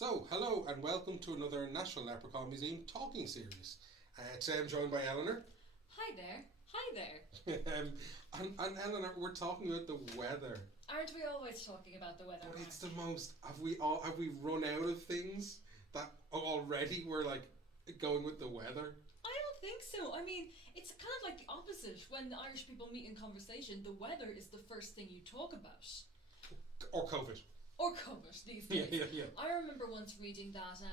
So, hello and welcome to another National Leprechaun Museum talking series. Today I'm joined by Eleanor. Hi there. Hi there. And Eleanor, we're talking about the weather. Aren't we always talking about the weather? But it's the most. Have we run out of things that already we're like going with the weather? I don't think so. I mean, it's kind of like the opposite. When the Irish people meet in conversation, the weather is the first thing you talk about. Or COVID. Or COVID these days. Yeah. I remember once reading that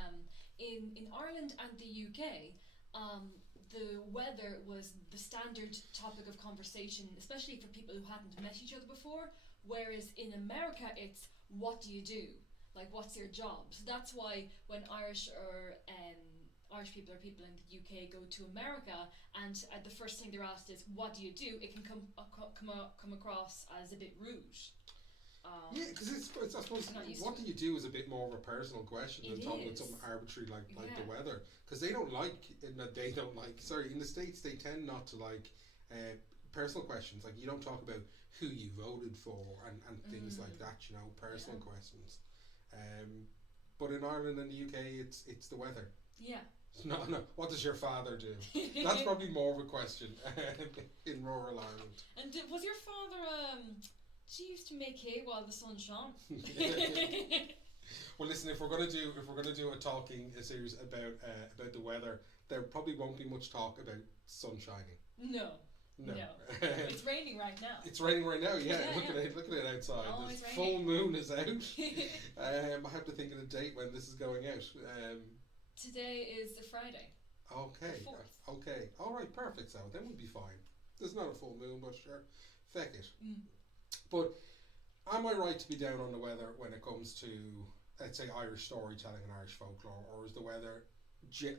in Ireland and the UK, the weather was the standard topic of conversation, especially for people who hadn't met each other before. Whereas in America, it's what do you do? Like, what's your job? So that's why when Irish people or people in the UK go to America, and the first thing they're asked is, "What do you do?" It can come across as a bit rude. Yeah, because it's I suppose what do you do is a bit more of a personal question than talking about something arbitrary like the weather, because they don't like in the States they tend not to like personal questions, like you don't talk about who you voted for and things like that, personal questions, but in Ireland and the UK it's the weather. No, what does your father do? That's probably more of a question in rural Ireland. And was your father she used to make hay while the sun shone? Well, listen, if we're gonna do a series about the weather, there probably won't be much talk about sun shining. No. It's raining right now. It's raining right now. Yeah, look at it outside. Always The raining. full moon is out. I have to think of the date when this is going out. Today is a Friday. Okay. The 4th. Okay. All right. Perfect. So then we'll be fine. There's not a full moon, but sure, feck it. But am I right to be down on the weather when it comes to, let's say, Irish storytelling and Irish folklore, or is the weather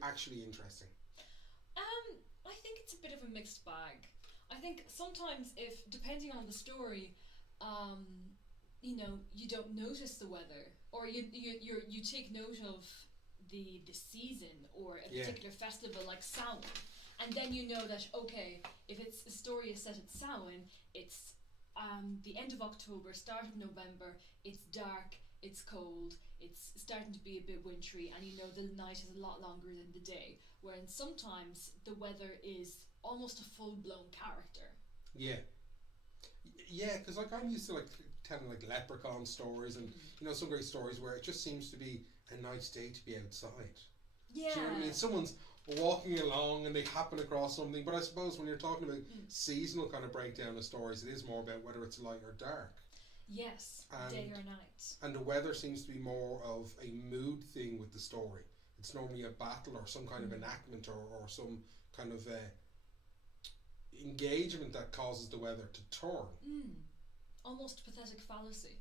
actually interesting? I think it's a bit of a mixed bag. I think sometimes, if depending on the story, you don't notice the weather, or you take note of the season or a particular festival like Samhain, and then you know that if it's a story is set at Samhain, it's the end of October, start of November, it's dark, it's cold, it's starting to be a bit wintry, and the night is a lot longer than the day, whereas sometimes the weather is almost a full-blown character. Yeah, because I'm used to telling leprechaun stories and some great stories where it just seems to be a nice day to be outside. Yeah. Do you know what I mean? Someone's walking along and they happen across something, but I suppose when you're talking about seasonal kind of breakdown of stories, it is more about whether it's light or dark. Yes, day or night. And the weather seems to be more of a mood thing with the story. It's normally a battle or some kind of enactment or some kind of engagement that causes the weather to turn. Almost pathetic fallacy.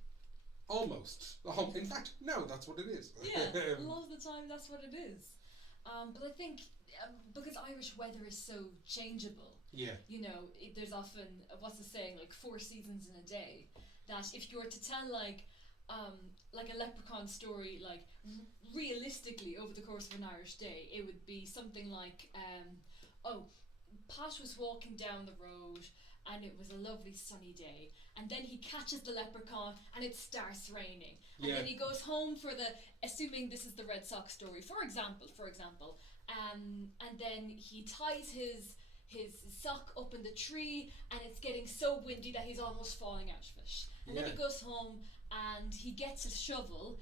Almost. In fact, no, that's what it is. Yeah, a lot of the time that's what it is. But I think because Irish weather is so changeable, there's often, what's the saying, 4 seasons in a day, that if you were to tell a leprechaun story, realistically over the course of an Irish day, it would be something like, Pat was walking down the road and it was a lovely sunny day, and then he catches the leprechaun and it starts raining, and then he goes home for assuming this is the Red Sox story, for example, and then he ties his sock up in the tree and it's getting so windy that he's almost falling out of it, and then he goes home and he gets a shovel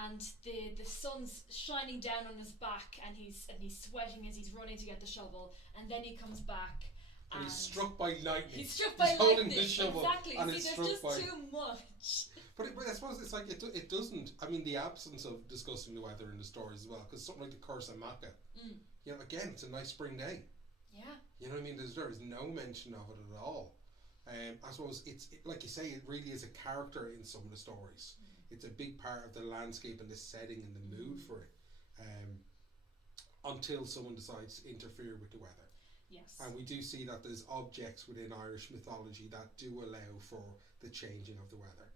and the sun's shining down on his back and he's sweating as he's running to get the shovel, and then he comes back and he's struck by lightning. He's lightning. Holding the shovel. Exactly. And there's just too much. But I suppose it's it doesn't. I mean, the absence of discussing the weather in the stories as well, because something like the Curse of Macha, again, it's a nice spring day. Yeah. You know what I mean? There is no mention of it at all. I suppose it's like you say, it really is a character in some of the stories. It's a big part of the landscape and the setting and the mood for it. Until someone decides to interfere with the weather. Yes. And we do see that there's objects within Irish mythology that do allow for the changing of the weather.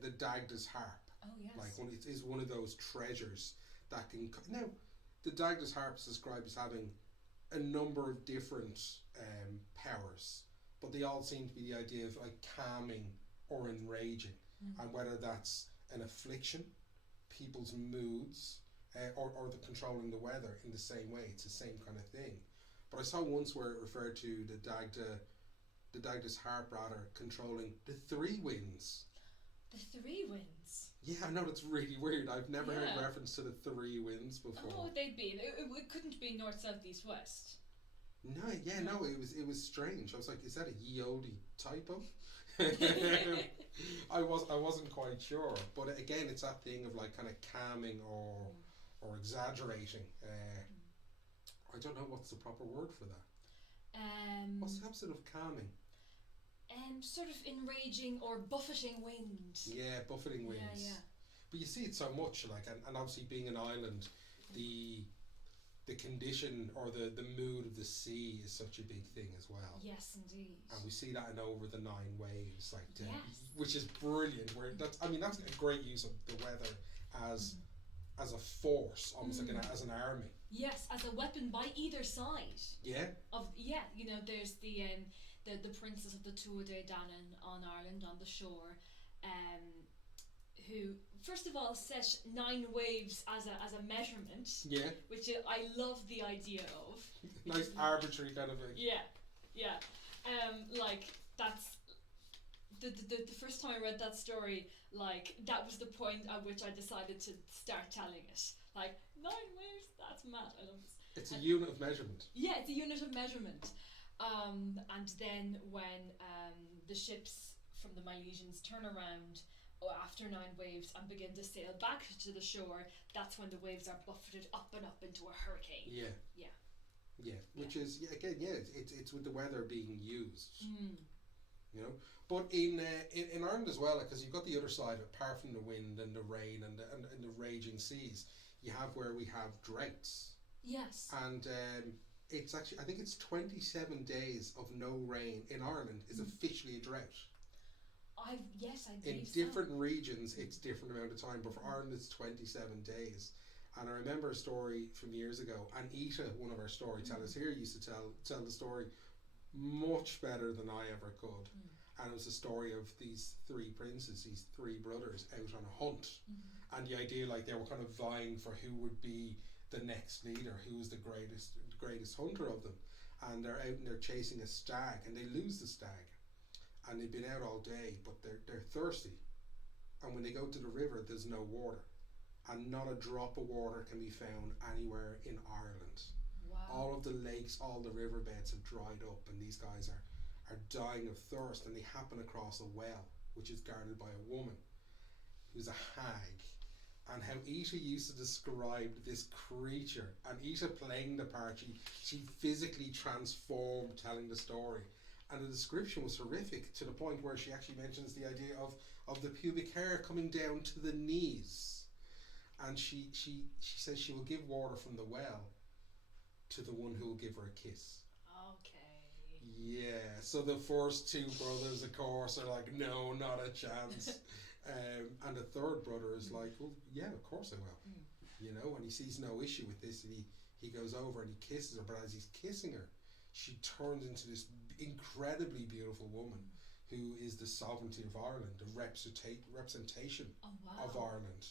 The Dagda's harp. Oh yes. It is one of those treasures that can. Now, the Dagda's harp is described as having a number of different powers, but they all seem to be the idea of calming or enraging, and whether that's an affliction people's moods, or the controlling the weather in the same way. It's the same kind of thing. But I saw once where it referred to the Dagda's harp rather controlling the three winds. The three winds? Yeah, I know, that's really weird. I've never heard reference to the three winds before. Oh, they'd be. It couldn't be north, south, east, west. No, it was strange. I was like, is that a ye olde typo? I wasn't quite sure, but again, it's that thing of like kind of calming or exaggerating. I don't know what's the proper word for that. What's the opposite of calming? Sort of enraging or buffeting wind. Yeah, buffeting winds. Yeah. But you see it so much, like, and obviously being an island, the condition or the mood of the sea is such a big thing as well. Yes, indeed. And we see that in Over the Nine Waves, like, which is brilliant. Where that's a great use of the weather as a force, almost like as an army. Yes, as a weapon by either side. Yeah. There's the princess of the Tuatha De Danann on Ireland on the shore, who first of all set 9 waves as a measurement. Yeah. Which I love the idea of. Nice arbitrary kind of thing. Yeah. Like that's the first time I read that story, like that was the point at which I decided to start telling it. Like 9 waves, that's mad. I love this. It's a unit of measurement. Yeah, it's a unit of measurement. And then when the ships from the Milesians turn around after 9 waves and begin to sail back to the shore, that's when the waves are buffeted up and up into a hurricane. Yeah. Which is it's with the weather being used. You know, but in Ireland as well, because you've got the other side, apart from the wind and the rain and the raging seas, you have where we have droughts. Yes. And it's actually, I think it's 27 days of no rain in Ireland is officially a drought. I believe in different regions it's different amount of time, but for Ireland it's 27 days. And I remember a story from years ago, and Ita, one of our storytellers here, used to tell the story much better than I ever could. And it was a story of these 3 princes, these 3 brothers out on a hunt. And the idea, like, they were kind of vying for who would be the next leader, who was the greatest hunter of them. And they're out and they're chasing a stag, and they lose the stag. And they've been out all day, but they're thirsty. And when they go to the river, there's no water. And not a drop of water can be found anywhere in Ireland. Wow. All of the lakes, all the riverbeds have dried up, and these guys are dying of thirst, and they happen across a well, which is guarded by a woman who's a hag. And how Ita used to describe this creature, and Ita playing the part, she physically transformed telling the story. And the description was horrific, to the point where she actually mentions the idea of the pubic hair coming down to the knees. And she says she will give water from the well to the one who will give her a kiss. Okay. Yeah, so the first 2 brothers, of course, are like, no, not a chance. And the third brother is like, well, yeah, of course I will. You know, and he sees no issue with this, and he goes over and he kisses her, but as he's kissing her, she turns into this incredibly beautiful woman who is the sovereignty of Ireland, the representation of Ireland.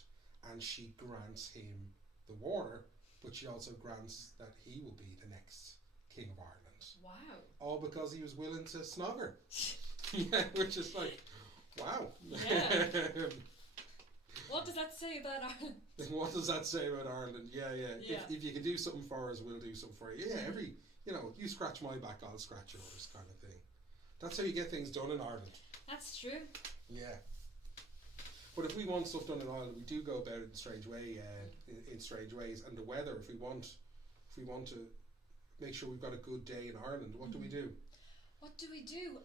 And she grants him the water, but she also grants that he will be the next King of Ireland. Wow. All because he was willing to snog her. Yeah, which is like, wow. Yeah. What does that say about Ireland? What does that say about Ireland? Yeah. If you can do something for us, we'll do something for you. Yeah, you scratch my back, I'll scratch yours, kind of thing. That's how you get things done in Ireland. That's true. Yeah. But if we want stuff done in Ireland, we do go about it in strange ways. And the weather, if we want to make sure we've got a good day in Ireland, what do we do? What do we do?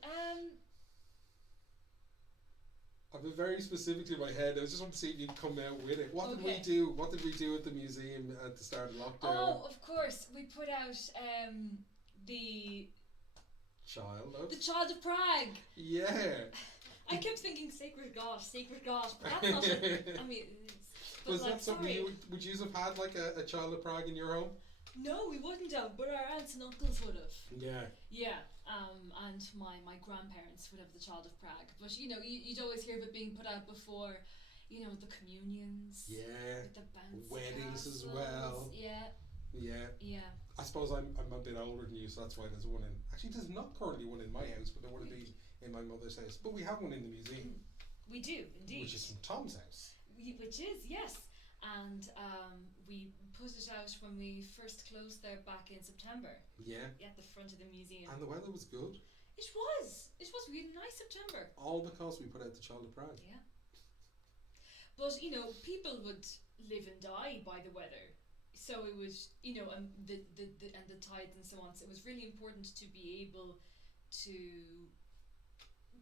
I've been very specific to my head. I just want to see if you'd come out with it. What did we do at the museum at the start of lockdown? Oh, of course, we put out the Child of Prague. Yeah. I kept thinking sacred gosh, but that's not it. I mean, was that something would you have had, like a Child of Prague in your home? No, we wouldn't have, but our aunts and uncles would have. Yeah. Yeah. And my grandparents would have the Child of Prague. But you know, you'd always hear of it being put out before You know, the communions. Yeah. With the bouncy Weddings castles. as well. Yeah. Yeah. Yeah. I suppose I'm a bit older than you, so that's why there's one in. Actually, there's not currently one in my house, but there would have been in my mother's house. But we have one in the museum. We do, indeed. Which is from Tom's house. Which is, yes. And we put it out when we first closed there back in September. Yeah. At the front of the museum. And the weather was good. It was. It was really nice September. All because we put out the Child of Prague. Yeah. But, you know, people would live and die by the weather. So it was, you know, the tides and so on. So it was really important to be able to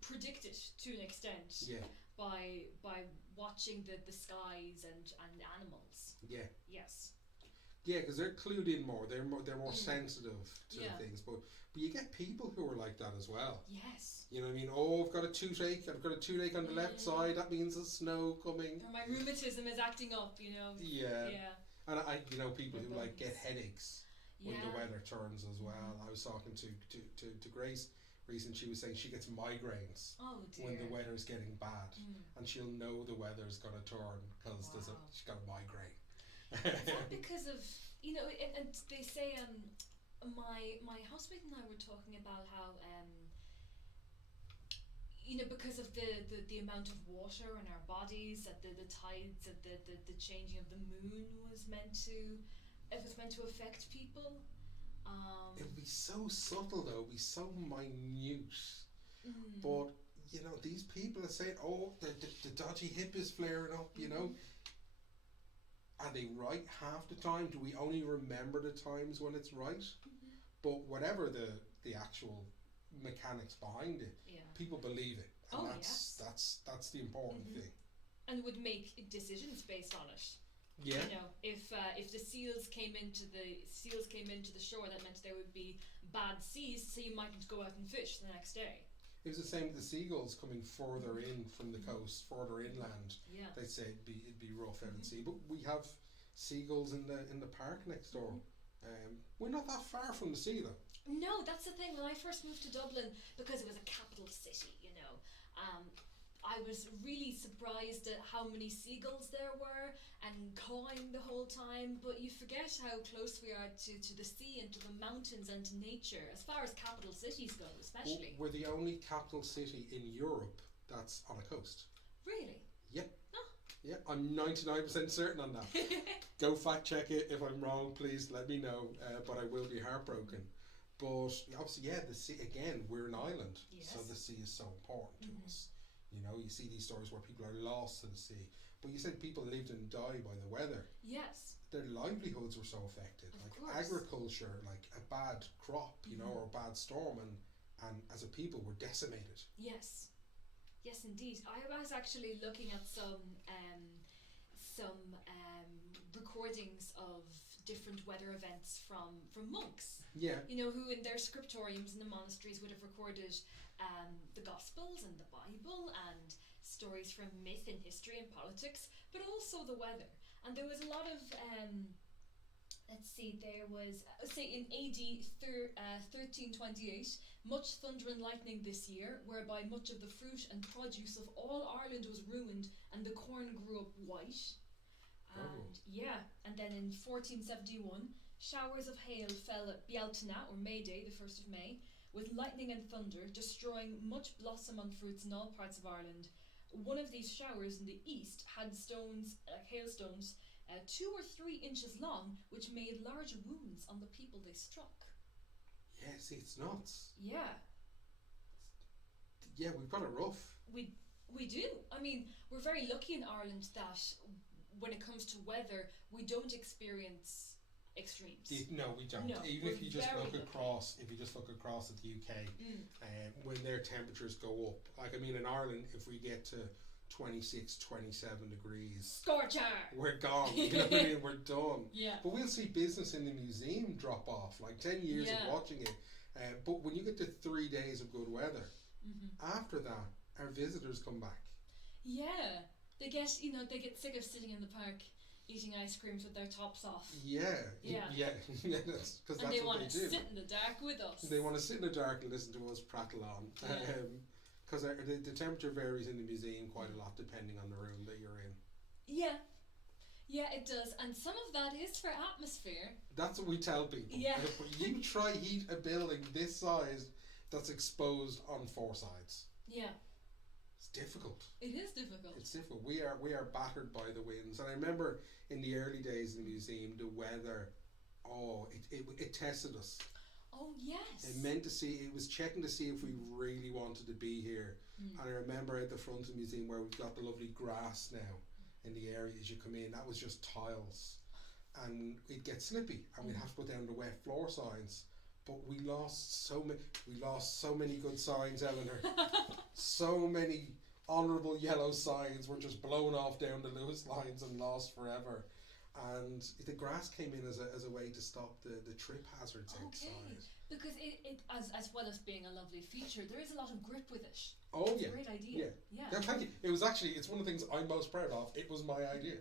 predict it to an extent. Yeah. By watching the skies and animals. Yeah. Yes. Yeah, because they're clued in more. They're more sensitive to things. But you get people who are like that as well. Yes. You know what I mean? Oh, I've got a toothache. On the left side. That means there's snow coming. Or my rheumatism is acting up. You know. Yeah. Yeah. And you know, people who like get headaches when the weather turns as well. I was talking to Grace recently. She was saying she gets migraines when the weather's getting bad, and she'll know the weather's going to turn because she's got a migraine. Is that because of, you know, and they say my housemate and I were talking about how you know, because of the amount of water in our bodies, that the tides, that the changing of the moon was meant to affect people. It would be so subtle though, it would be so minute. But you know, these people are saying, oh, the dodgy hip is flaring up, you know. Are they right half the time? Do we only remember the times when it's right? But whatever the actual mechanics behind it, people believe it, and that's the important thing. And would make decisions based on it. Yeah. You know, if the seals came into the shore, that meant there would be bad seas, so you mightn't go out and fish the next day. It was the same with the seagulls coming further in from the coast, further inland. Yeah. They'd say it'd be rough out at sea, but we have seagulls in the park next door. We're not that far from the sea though. No, that's the thing. When I first moved to Dublin, because it was a capital city, you know, I was really surprised at how many seagulls there were and cawing the whole time. But you forget how close we are to the sea and to the mountains and to nature, as far as capital cities go, especially. We're the only capital city in Europe that's on a coast. Really? Yep. Oh. Yeah, I'm 99% certain on that. Go fact check it. If I'm wrong, please let me know. But I will be heartbroken. But obviously, the sea, again, we're an island. Yes. So the sea is so important to us. You know, you see these stories where people are lost to the sea. But you said people lived and died by the weather. Yes. Their livelihoods were so affected. Of course. Agriculture, like a bad crop, you know, or a bad storm, and as a people we're decimated. Yes. Yes, indeed. I was actually looking at some recordings of different weather events from monks. Yeah. You know, who in their scriptoriums in the monasteries would have recorded the Gospels and the Bible and stories from myth and history and politics, but also the weather. And there was a lot of there was, say in AD 1328, much thunder and lightning this year, whereby much of the fruit and produce of all Ireland was ruined and the corn grew up white. And then in 1471, showers of hail fell at Bealtaine, or May Day, the 1st of May, with lightning and thunder, destroying much blossom and fruits in all parts of Ireland. One of these showers in the east had hailstones 2 or 3 inches long, which made large wounds on the people they struck. Yeah, see, it's nuts. Yeah. Yeah, we've got it rough. We do. I mean, we're very lucky in Ireland that when it comes to weather, we don't experience extremes. No, we don't. No, even if you just look across, at the UK, when their temperatures go up, like I mean, in Ireland, if we get to 26, 27 degrees, scorcher, we're gone. You know what I mean? We're done. Yeah. But we'll see business in the museum drop off, like 10 years of watching it. But when you get to 3 days of good weather, after that, our visitors come back. Yeah, they get sick of sitting in the park eating ice creams with their tops off. Yeah. Because that's they what want they to do. sit in the dark with us. They want to sit in the dark and listen to us prattle on. Because the temperature varies in the museum quite a lot depending on the room that you're in. Yeah. Yeah, it does. And some of that is for atmosphere. That's what we tell people. Yeah. And if you try heat a building this size that's exposed on 4 sides. Yeah. It's difficult. It is difficult. It's difficult. We are battered by the winds. And I remember in the early days in the museum, the weather, it tested us. Oh, yes. It was checking to see if we really wanted to be here. And I remember at the front of the museum where we've got the lovely grass now in the area as you come in, that was just tiles. And it'd get slippy and we'd have to put down the wet floor signs. But we lost so many good signs, Eleanor. So many honourable yellow signs were just blown off down the Lewis lines and lost forever. And the grass came in as a way to stop the trip hazards outside. Because it as well as being a lovely feature, there is a lot of grip with it. Oh, it's a great idea. Yeah. Thank you. It was actually, it's one of the things I'm most proud of. It was my idea.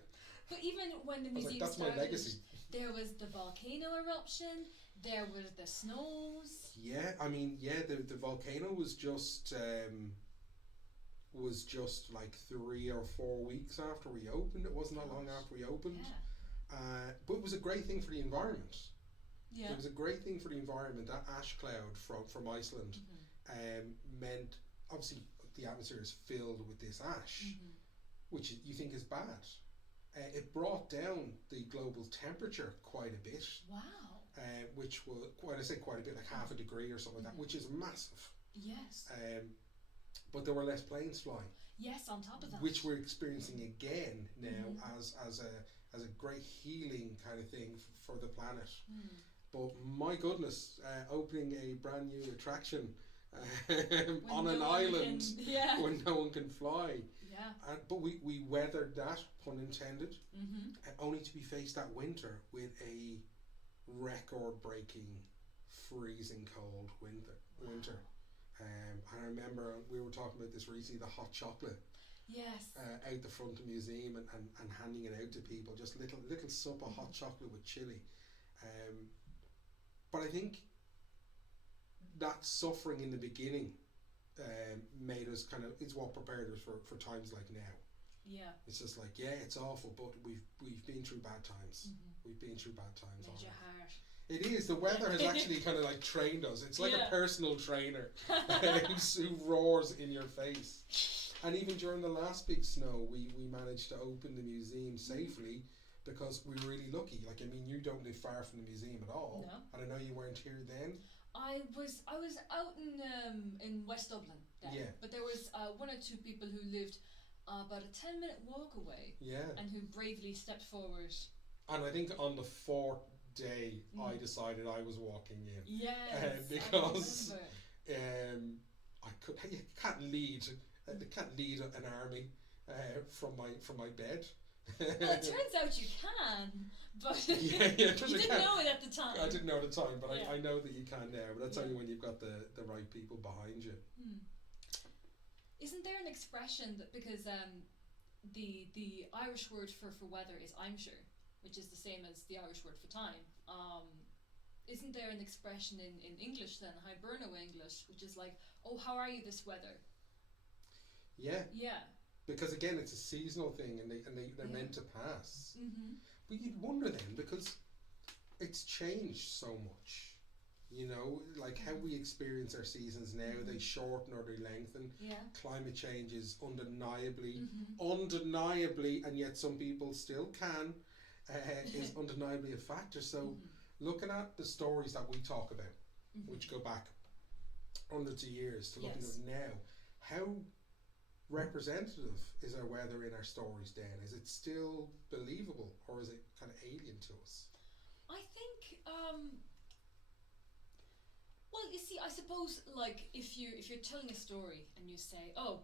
But even when the museum that's started, my legacy. There was the volcano eruption, there were the snows. Yeah, I mean, the volcano was just like 3 or 4 weeks after we opened. It wasn't that long after we opened. Yeah. But it was a great thing for the environment. Yeah. It was a great thing for the environment. That ash cloud from Iceland meant, obviously, the atmosphere is filled with this ash, which you think is bad. It brought down the global temperature quite a bit. Wow. Which was, when I say quite a bit, like half a degree or something like that, which is massive. Yes. But there were less planes flying. Yes, on top of that. Which we're experiencing again now as a great healing kind of thing for the planet. But my goodness, opening a brand new attraction on an island when no one can fly. Yeah. But we weathered that, pun intended, only to be faced that winter with a record-breaking, freezing cold winter. And I remember we were talking about this recently, the hot chocolate. Yes. Out the front of the museum and handing it out to people, just little sup of hot chocolate with chili. But I think that suffering in the beginning made us it's what prepared us for times like now. Yeah. It's just like, it's awful, but we've been through bad times. We've been through bad times. Made you hard. It is. The weather has actually kind of like trained us. It's like a personal trainer who roars in your face. And even during the last big snow, we managed to open the museum safely because we were really lucky. Like, I mean, you don't live far from the museum at all. No. And I know you weren't here then. I was out in West Dublin then. Yeah. But there was 1 or 2 people who lived about a 10-minute walk away. Yeah. And who bravely stepped forward. And I think on the 4th day, I decided I was walking in. Yes. Because you can't lead an army from my bed. Well, it turns out you can, but you didn't know it at the time. I didn't know at the time, but I know that you can now. But that's only when you've got the right people behind you. Isn't there an expression that, because the Irish word for weather is Aimsir, which is the same as the Irish word for time. Isn't there an expression in English then, Hiberno English, which is like, oh, how are you this weather? Yeah. Yeah. Because again, it's a seasonal thing, and they're meant to pass. But you'd wonder then, because it's changed so much. You know, like how we experience our seasons now, they shorten or they lengthen. Yeah. Climate change is undeniably, and yet some people still can, is undeniably a factor. So looking at the stories that we talk about, which go back hundreds of years, to looking at now, how representative is our weather in our stories then? Is it still believable, or is it kind of alien to us? I think well, you see, I suppose, like, if you're telling a story and you say, oh,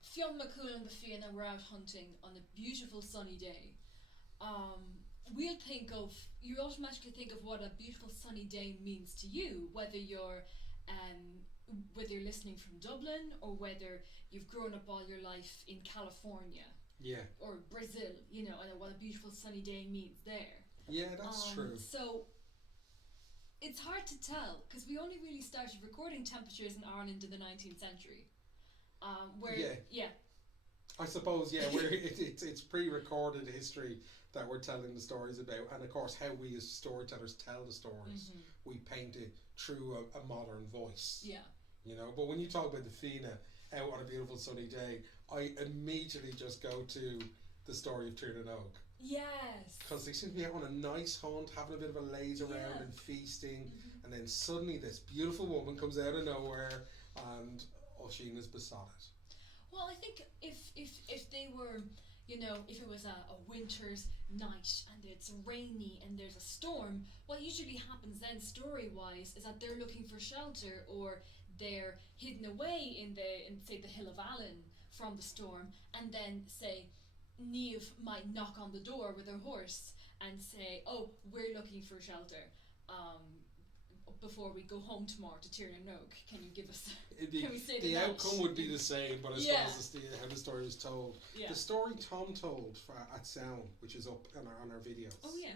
Fionn McCool and the Fianna were out hunting on a beautiful sunny day, you automatically think of what a beautiful sunny day means to you, whether you're listening from Dublin or whether you've grown up all your life in California. Yeah. Or Brazil, and what a beautiful sunny day means there. Yeah, that's true. So it's hard to tell, because we only really started recording temperatures in Ireland in the 19th century. I suppose, where it's pre-recorded history that we're telling the stories about, and of course how we as storytellers tell the stories. We paint it through a modern voice. Yeah. You know, but when you talk about the Fina out on a beautiful sunny day, I immediately just go to the story of Tiernan Og. Yes. Because they seem to be out on a nice hunt, having a bit of a laze around and feasting, and then suddenly this beautiful woman comes out of nowhere, and Oisin is besotted. Well, I think if they were, you know, if it was a winter's night and it's rainy and there's a storm, what usually happens then story-wise is that they're looking for shelter, or they're hidden away in say the Hill of Allen from the storm, and then say Niamh might knock on the door with her horse and say, "Oh, we're looking for shelter. Before we go home tomorrow to Tiernan Og, can you give us? Can we say the outcome would be the same, but I suppose how the story was told. Yeah. The story Tom told at Sound, which is up on our videos. Oh yeah.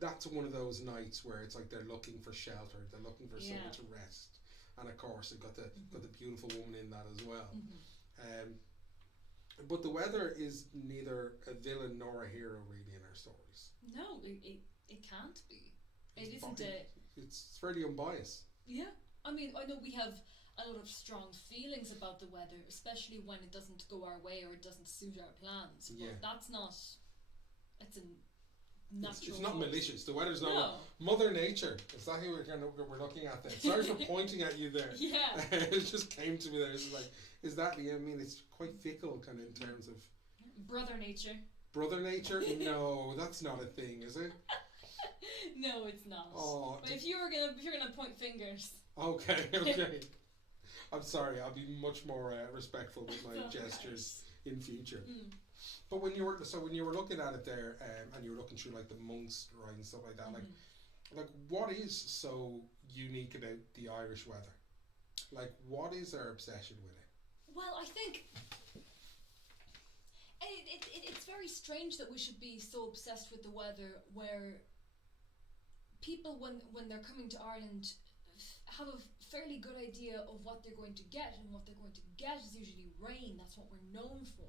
That's one of those nights where it's like they're looking for shelter, they're looking for somewhere to rest, and of course they've got the beautiful woman in that as well. But the weather is neither a villain nor a hero really in our stories. No, it can't be. It's fairly unbiased. Yeah, I mean, I know we have a lot of strong feelings about the weather, especially when it doesn't go our way or it doesn't suit our plans. But that's not. It's a natural. It's not malicious. The weather's not. Mother Nature. Is that who we're looking at then? Sorry for pointing at you there. Yeah. It just came to me there. It's like, is that? I mean, it's quite fickle, kind of in terms of. Brother Nature. Brother Nature? No, that's not a thing, is it? No, it's not. Oh, but if you're gonna point fingers. Okay. I'm sorry. I'll be much more respectful with my gestures in future. But when you were looking at it there, and you were looking through like the monks, right, and stuff like that, like what is so unique about the Irish weather? Like, what is our obsession with it? Well, I think it's very strange that we should be so obsessed with the weather, where people, when they're coming to Ireland, have a fairly good idea of what they're going to get, and what they're going to get is usually rain. That's what we're known for.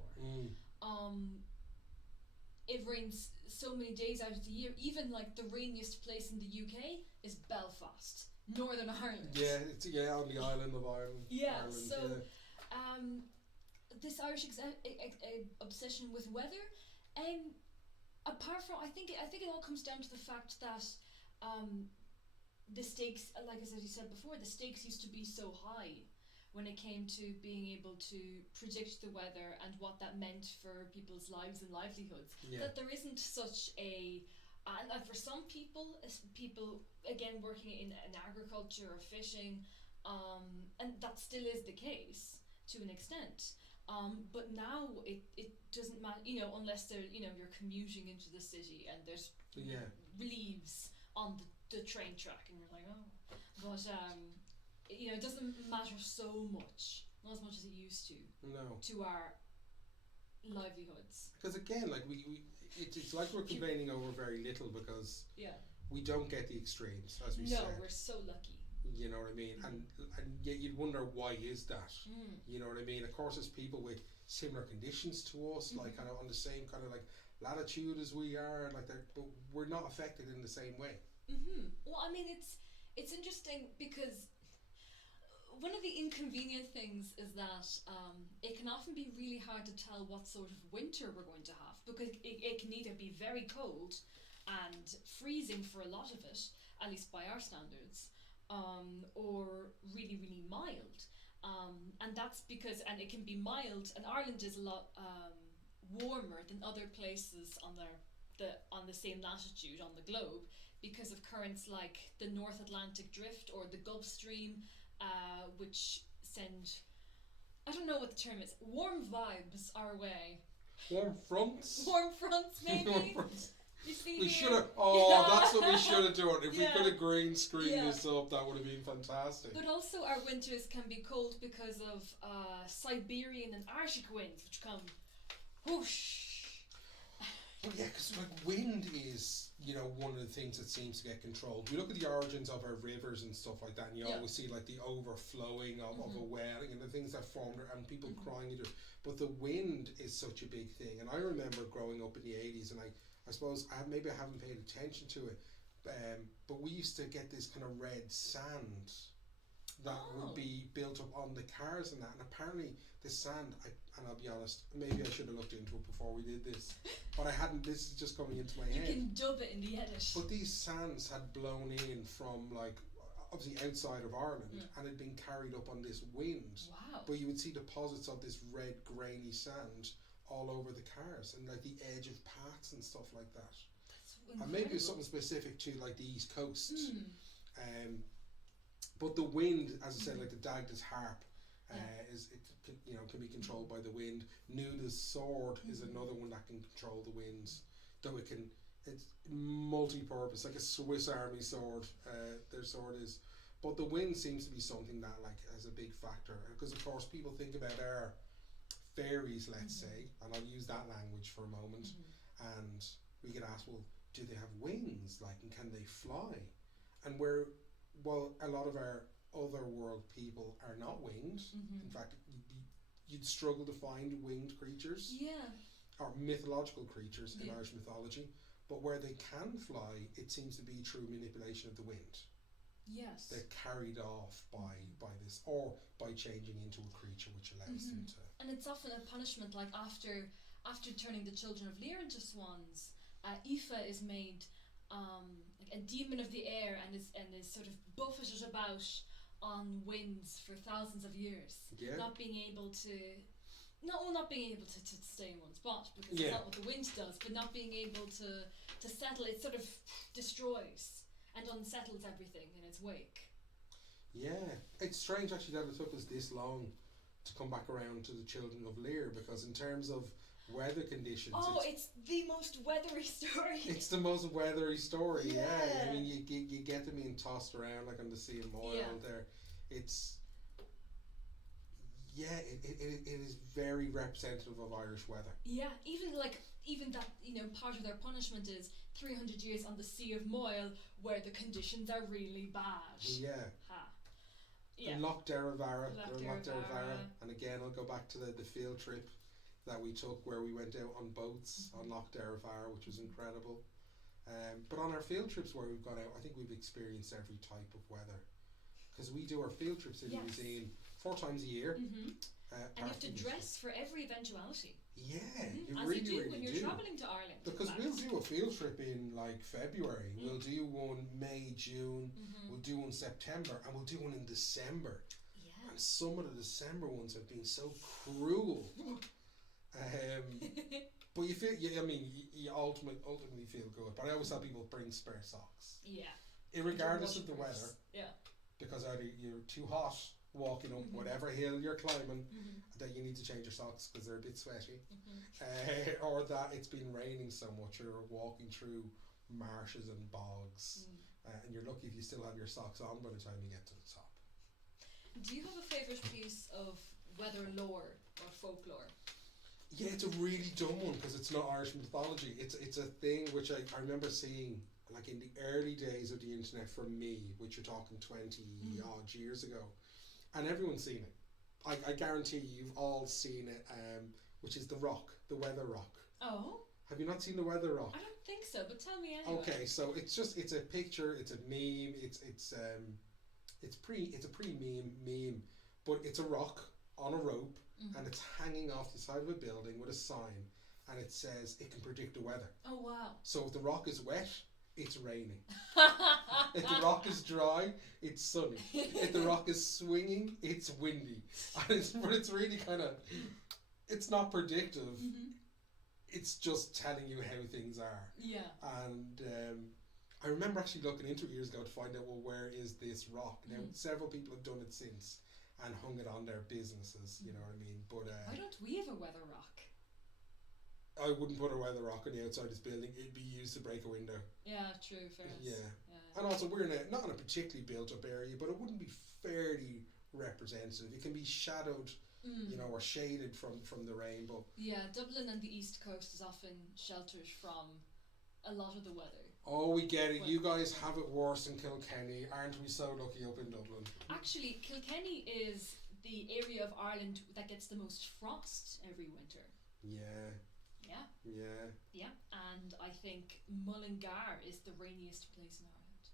It rains so many days out of the year. Even like the rainiest place in the UK is Belfast, Northern Ireland. Yeah, it's on the island of Ireland. Yeah, Ireland, so this Irish obsession with weather, apart from, I think it all comes down to the fact that the stakes, like as you said before, the stakes used to be so high when it came to being able to predict the weather and what that meant for people's lives and livelihoods. That there isn't such a, and for some people again working in agriculture or fishing, and that still is the case to an extent. But now it doesn't matter, unless you're commuting into the city and there's leaves on the train track and you're like, oh, but it doesn't matter so much, not as much as it used to. No. To our livelihoods. Because again, like it's like we're complaining over very little, because we don't get the extremes, as we said. No, we're so lucky. You know what I mean? And yet you'd wonder, why is that? You know what I mean? Of course, there's people with similar conditions to us, like kind of on the same kind of like latitude as we are, like that, but we're not affected in the same way. Well, I mean, it's interesting because one of the inconvenient things is that it can often be really hard to tell what sort of winter we're going to have, because it can either be very cold and freezing for a lot of it, at least by our standards, or really, really mild. And that's because, and it can be mild, and Ireland is a lot warmer than other places on the same latitude on the globe, because of currents like the North Atlantic Drift or the Gulf Stream, which send, I don't know what the term is, warm vibes our way. Warm fronts? Warm fronts, maybe? Warm fronts. You see we here? should have, that's what we should have done. If we could have green screened this up, that would have been fantastic. But also our winters can be cold because of Siberian and Arctic winds, which come whoosh. But yeah, because like wind is, you know, one of the things that seems to get controlled. We look at the origins of our rivers and stuff like that, and you always see like the overflowing of a well and the things that formed and people crying into it. But the wind is such a big thing. And I remember growing up in the 80s, and I suppose maybe I haven't paid attention to it, but we used to get this kind of red sand that would be built up on the cars and that. And apparently the sand, and I'll be honest, maybe I should have looked into it before we did this, but I hadn't. This is just coming into my head. You can dub it in the edit. But these sands had blown in from like obviously outside of Ireland and had been carried up on this wind. Wow. But you would see deposits of this red grainy sand all over the cars and like the edge of paths and stuff like that. And maybe it's something specific to like the East Coast. But the wind, as I said, like the Dagda's harp, can be controlled by the wind. Nuda's sword is another one that can control the winds, though it's multi-purpose, like a Swiss Army sword. Their sword is, but the wind seems to be something that like has a big factor, because of course people think about our fairies, let's say, and I'll use that language for a moment, and we get asked, well, do they have wings, like, and can they fly? And a lot of our other world people are not winged. In fact, you'd struggle to find winged creatures. Yeah. Or mythological creatures in Irish mythology. But where they can fly, it seems to be through manipulation of the wind. Yes. They're carried off by this, or by changing into a creature which allows them to. And it's often a punishment, like after turning the children of Lear into swans, Aoife is made like a demon of the air and is sort of buffeted about on winds for thousands of years. Yeah. Not being able to stay in one spot, because it's not what the wind does, but not being able to settle. It sort of destroys and unsettles everything in its wake. Yeah, it's strange actually that it took us this long to come back around to the children of Lear, because in terms of weather conditions, it's the most weathery story. It's the most weathery story. Yeah. I mean, you get them being tossed around like on the Sea of Moyle there. It's it is very representative of Irish weather. Yeah, even that, you know, part of their punishment is 300 years on the Sea of Moyle where the conditions are really bad. Yeah. Yeah. Loch Derivara, and again I'll go back to the field trip that we took where we went out on boats on Loch Derivara, which was incredible. But on our field trips where we've gone out, I think we've experienced every type of weather, because we do our field trips in New Zealand 4 times a year. And you have to dress for every eventuality. Yeah, you as really, you do really when you're travelling to Ireland. Because we'll do a field trip in like February, we'll do one May, June, we'll do one September, and we'll do one in December. Yeah. And some of the December ones have been so cruel. But you feel, you ultimately feel good. But I always tell people bring spare socks. Yeah. Regardless of the weather. Yeah. Because either you're too hot walking up whatever hill you're climbing, that you need to change your socks because they're a bit sweaty, or that it's been raining so much, or walking through marshes and bogs, and you're lucky if you still have your socks on by the time you get to the top. Do you have a favourite piece of weather lore or folklore? Yeah, it's a really dumb one because it's not Irish mythology. It's a thing which I remember seeing like in the early days of the internet for me, which you're talking 20 odd years ago, and everyone's seen it. I guarantee you've all seen it, which is the weather rock. Oh. Have you not seen the weather rock? I don't think so, but tell me anyway. Okay, so it's a picture, it's a meme, it's a pre-meme, but it's a rock on a rope, and it's hanging off the side of a building with a sign, and it says it can predict the weather. Oh wow. So if the rock is wet, it's raining. If the rock is dry, it's sunny. If the rock is swinging, it's windy. And it's really kind of, it's not predictive. It's just telling you how things are. Yeah. And I remember actually looking into it years ago to find out, well, where is this rock? Now, several people have done it since and hung it on their businesses, you know what I mean? But why don't we have a weather rock? I wouldn't put a weather rock on the outside of this building. It'd be used to break a window. Yeah, true, fair. Yeah. And also we're not in a particularly built up area, but it wouldn't be fairly representative. It can be shadowed you know, or shaded from the rain. But yeah, Dublin and the East Coast is often sheltered from a lot of the weather. Oh, we get it. You guys have it worse in Kilkenny. Aren't we so lucky up in Dublin? Actually, Kilkenny is the area of Ireland that gets the most frost every winter. Yeah. Yeah. Yeah. Yeah, and I think Mullingar is the rainiest place in Ireland.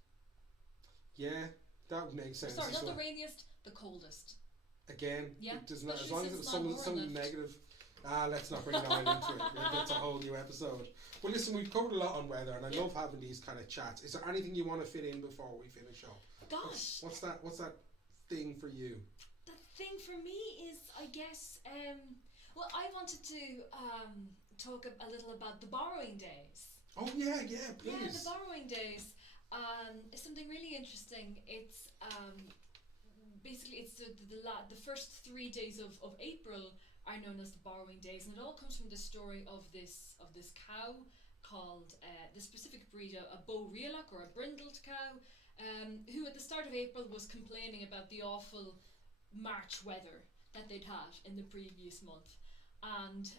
Yeah, that would make sense. Sorry, not the rainiest, the coldest. Again, yeah. It doesn't matter. As long as it was something negative. Let's not bring Niall into it. That's a whole new episode. Well, listen, we've covered a lot on weather, and I love having these kind of chats. Is there anything you want to fit in before we finish up? Gosh, what's that thing for you? The thing for me is, I guess, well, I wanted to talk a little about the borrowing days. Oh yeah, please. Yeah, the borrowing days is something really interesting. It's basically it's the first 3 days of April are known as the borrowing days, and it all comes from the story of this cow called the specific breed, a Borealoch or a brindled cow, who at the start of April was complaining about the awful March weather that they'd had in the previous month, and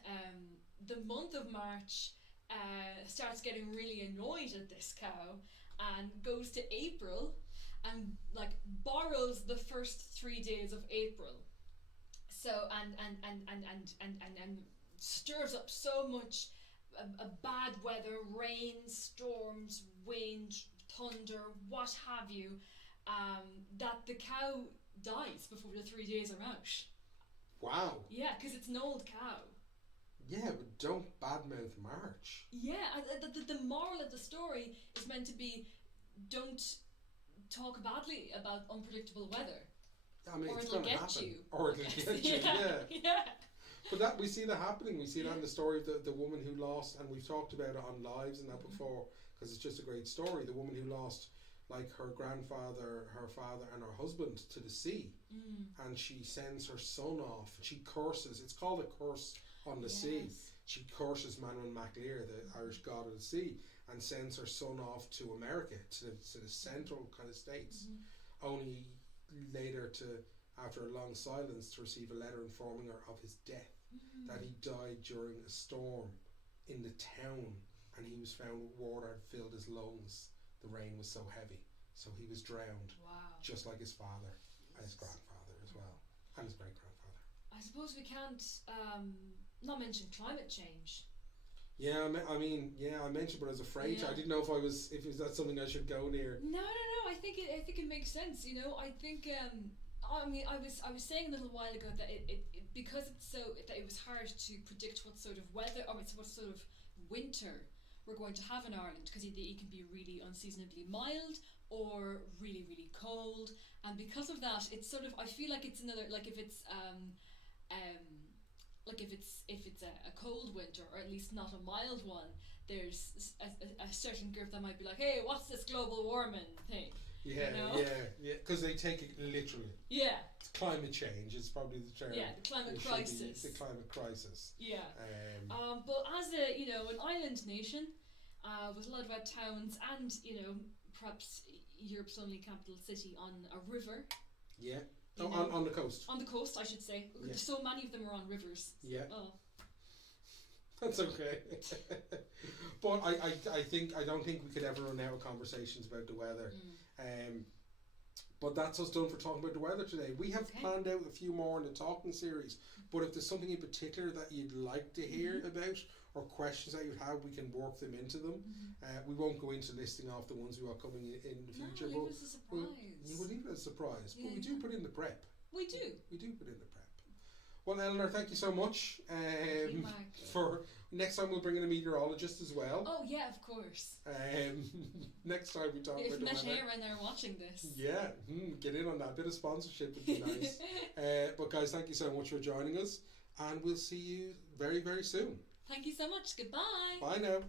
the month of March starts getting really annoyed at this cow and goes to April and like borrows the first 3 days of April. So and stirs up so much a bad weather, rain, storms, wind, thunder, what have you, that the cow dies before the 3 days are out. Wow. Yeah, because it's an old cow. Yeah, but don't badmouth March. Yeah, the moral of the story is meant to be, don't talk badly about unpredictable weather. I mean, or it's it'll going to get happen. you. Or it'll get you, yeah. But we see that happening. We see that in the story of the woman who lost, and we've talked about it on lives and that before, because it's just a great story. The woman who lost, like, her grandfather, her father, and her husband to the sea, and she sends her son off. She curses. It's called a curse on the sea. She curses Manuel MacLear, the Irish god of the sea, and sends her son off to America, to the central kind of states. Only later after a long silence, to receive a letter informing her of his death, that he died during a storm in the town, and he was found with water had filled his lungs. The rain was so heavy, so he was drowned. Wow. Just like his father and his grandfather as well, and his great grandfather. I suppose we can't not mention climate change. Yeah, I mentioned, but I was afraid to. I didn't know if that something I should go near. No. I think it makes sense. You know, I think. I was saying a little while ago that it because it was hard to predict what sort of weather or what sort of winter we're going to have in Ireland, because it can be really unseasonably mild or really, really cold, and because of that, it's sort of, I feel like it's another, like if it's a cold winter, or at least not a mild one, there's a certain group that might be like, hey, what's this global warming thing? Yeah, you know? because they take it literally. Yeah. It's climate change. It's probably the term. Yeah, the climate crisis. The climate crisis. Yeah. But as an island nation, with a lot of our towns and perhaps Europe's only capital city on a river. Yeah. On the coast. On the coast, I should say. Yeah. So many of them are on rivers. Yeah. Oh. That's okay. But I don't think we could ever run out of conversations about the weather. But that's us done for talking about the weather today. We have planned out a few more in the talking series, but if there's something in particular that you'd like to hear about, or questions that you have, we can work them into them. We won't go into listing off the ones we are coming in the future. No, leave us a surprise. We'll leave it as a surprise, but we do put in the prep. We do put in the prep. Well, Eleanor, thank you so much. Thank you, Mark. For next time, we'll bring in a meteorologist as well. Oh yeah, of course. Next time we talk about the weather. If Met are watching this. Yeah, get in on that. Bit of sponsorship would be nice. But guys, thank you so much for joining us, and we'll see you very, very soon. Thank you so much. Goodbye. Bye now.